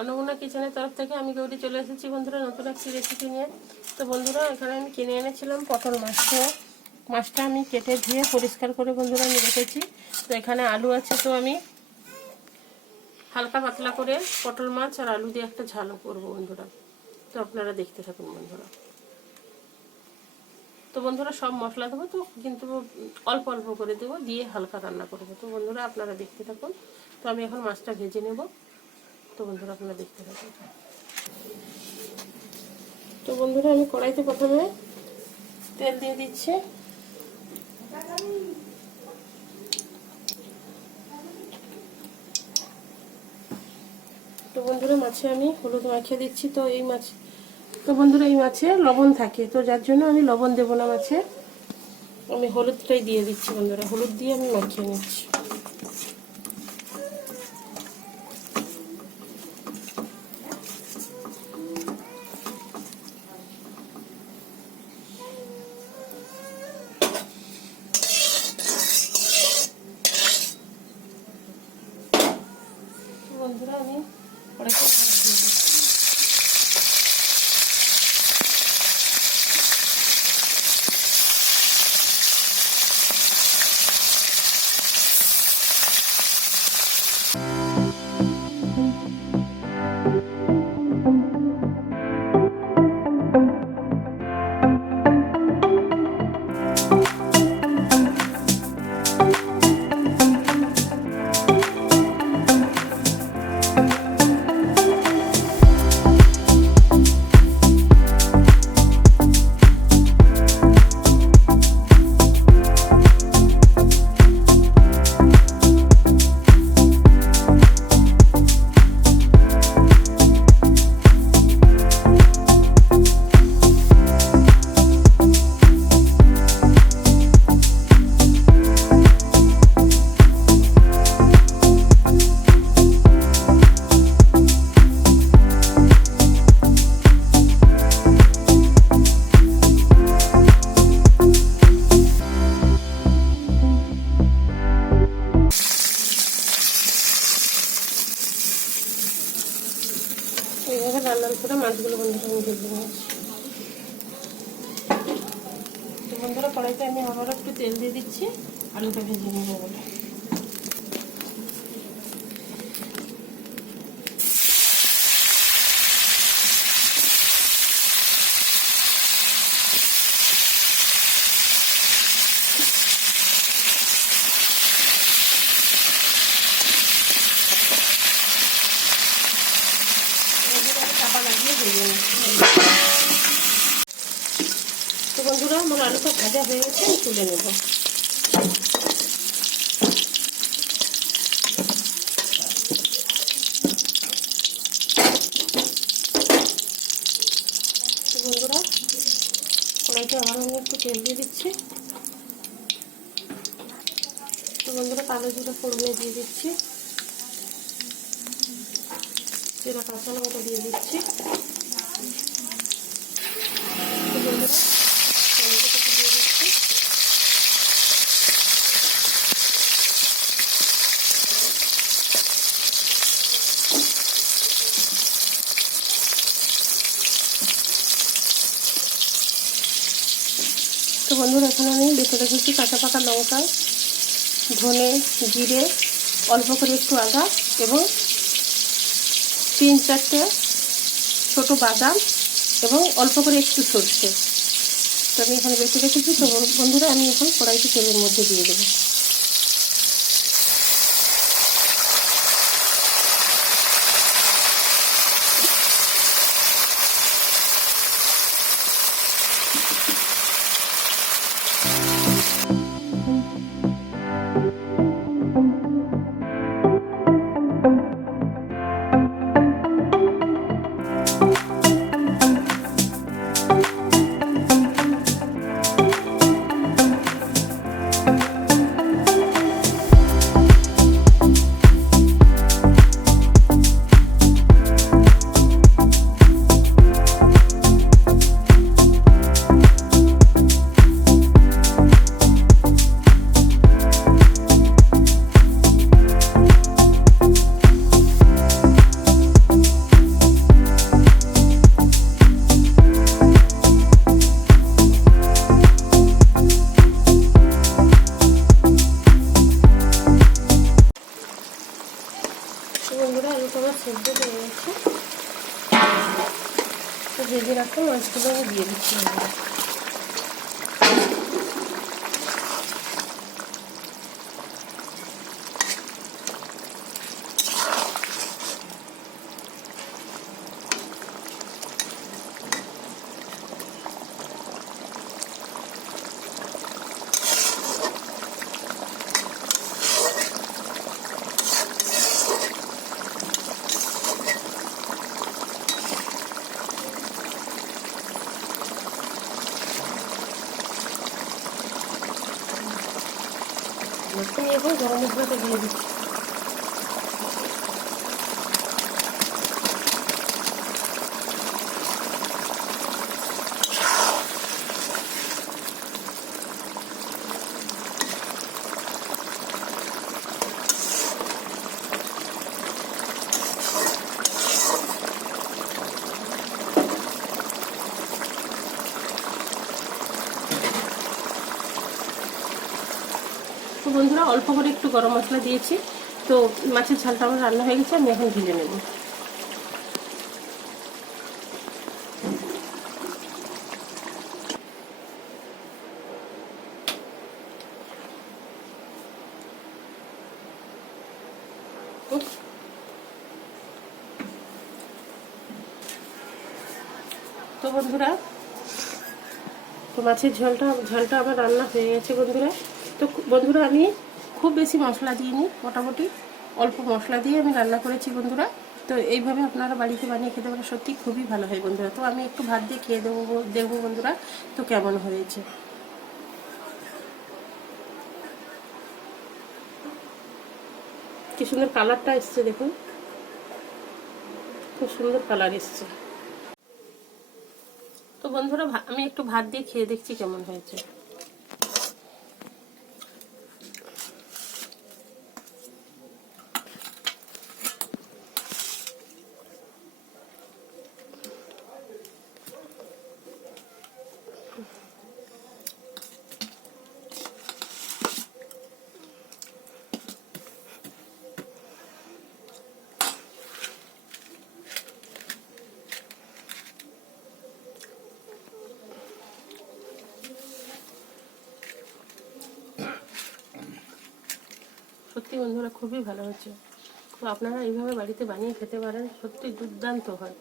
অন্নপূর্ণা কিচেনের তরফ থেকে আমি গৌরী চলে এসেছি বন্ধুরা, নতুন একটি রেসিপি নিয়ে। তো বন্ধুরা, এখানে আমি কিনে এনেছিলাম পটল মাছ তো মাছটা আমি কেটে ধুয়ে পরিষ্কার করে বন্ধুরা আমি রেখেছি। তো এখানে আলু আছে, তো আমি হালকা পাতলা করে পটল মাছ আর আলু দিয়ে একটা ঝালও করব বন্ধুরা। তো আপনারা দেখতে থাকুন বন্ধুরা। তো বন্ধুরা, সব মশলা দেবো তো, কিন্তু অল্প অল্প করে দেবো, দিয়ে হালকা রান্না করব। তো বন্ধুরা, আপনারা দেখতে থাকুন। তো আমি এখন মাছটা ভেজে নেব। তো বন্ধুরা, আপনারা দেখতে থাকুন। তো বন্ধুরা, আমি কড়াইতে প্রথমে তেল দিয়ে দিচ্ছি। তো বন্ধুরা, মাছে আমি হলুদ মাখিয়ে দিচ্ছি। তো এই মাছ তো বন্ধুরা, এই মাছে লবণ থাকে। তো যার জন্য আমি লবণ দেবো না মাছে। আমি হলুদটাই দিয়ে দিচ্ছি বন্ধুরা। হলুদ দিয়ে আমি মাখিয়ে নিচ্ছি। তো বন্ধুরা কড়াইতে আমি আবারও একটু তেল দিয়ে দিচ্ছি আলুটা ভেজে নেব যাব বন্ধুরা আমি চাপা লাগিয়ে ভেজে নিচ্ছি তো বন্ধুরা ভাজা হয়ে গেছে, আমি তুলে নেব। বন্ধুরা, কড়াইতে আবার আমি একটু তেল দিয়ে দিচ্ছি। তো বন্ধুরা কালো জিরে ফোড়নে দিয়ে দিচ্ছি। জিরা কাঁচা লঙ্কা দিয়ে দিচ্ছি তো বন্ধুরা টমেটো কুচি দিয়ে দিচ্ছি তো বন্ধুরা, এখানে আমি ভেতরে রেখেছি কাঁচা পাকা লঙ্কা, ধনে, জিরে, অল্প করে একটু আদা এবং তিন চারটে ছোট বাদাম এবং অল্প করে একটু সরষে। তো আমি এখানে বেঁচে রেখেছি। তো বন্ধুরা, আমি এখন কড়াইটি তেলের মধ্যে দিয়ে দেবো। গেছে তো ভেজে রাখা মাছগুলো আমি দিয়ে দিচ্ছি আমি এখন গরম মশলাটা দিয়ে দিচ্ছি বন্ধুরা অল্প করে একটু গরম মশলা দিয়েছি। তো মাছের ঝালটা আমার রান্না হয়ে গেছে, আমি এখন ঢেলে নেব। তো বন্ধুরা, তো মাছের ঝোলটা ঝোলটা আমার রান্না হয়ে গেছে বন্ধুরা। তো বন্ধুরা, আমি খুব বেশি মশলা দিইনি, মোটামুটি অল্প মশলা দিয়ে আমি রান্না করেছি বন্ধুরা। তো এইভাবে আপনারা বাড়িতে বানিয়ে খেতে পারেন, সত্যি খুবই ভালো হয় বন্ধুরা। তো আমি একটু ভাত দিয়ে খেয়ে দেবো, দেখব বন্ধুরা, তো কেমন হয়েছে। কি সুন্দর কালারটা এসছে দেখুন। খুব সুন্দর কালার এসছে। তো বন্ধুরা আমি একটু ভাত দিয়ে খেয়ে দেখছি কেমন হয়েছে। সত্যি বন্ধুরা, খুবই ভালো হয়েছে। তো আপনারা এইভাবে বাড়িতে বানিয়ে খেতে পারেন, সত্যি দুর্দান্ত হয়।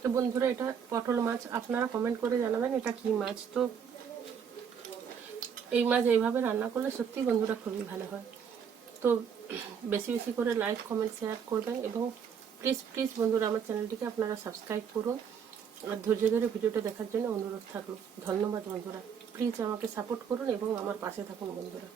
তো বন্ধুরা, এটা পটল মাছ, আপনারা কমেন্ট করে জানাবেন এটা কি মাছ। তো এই মাছ এইভাবে রান্না করলে সত্যি বন্ধুরা খুবই ভালো হয়। তো বেশি বেশি করে লাইক কমেন্ট শেয়ার করবেন এবং প্লিজ প্লিজ বন্ধুরা, আমার চ্যানেলটিকে আপনারা সাবস্ক্রাইব করুন। আর ধৈর্য ধরে ভিডিওটা দেখার জন্য অনুরোধ থাকল। ধন্যবাদ বন্ধুরা। প্লিজ আমাকে সাপোর্ট করুন এবং আমার পাশে থাকুন বন্ধুরা।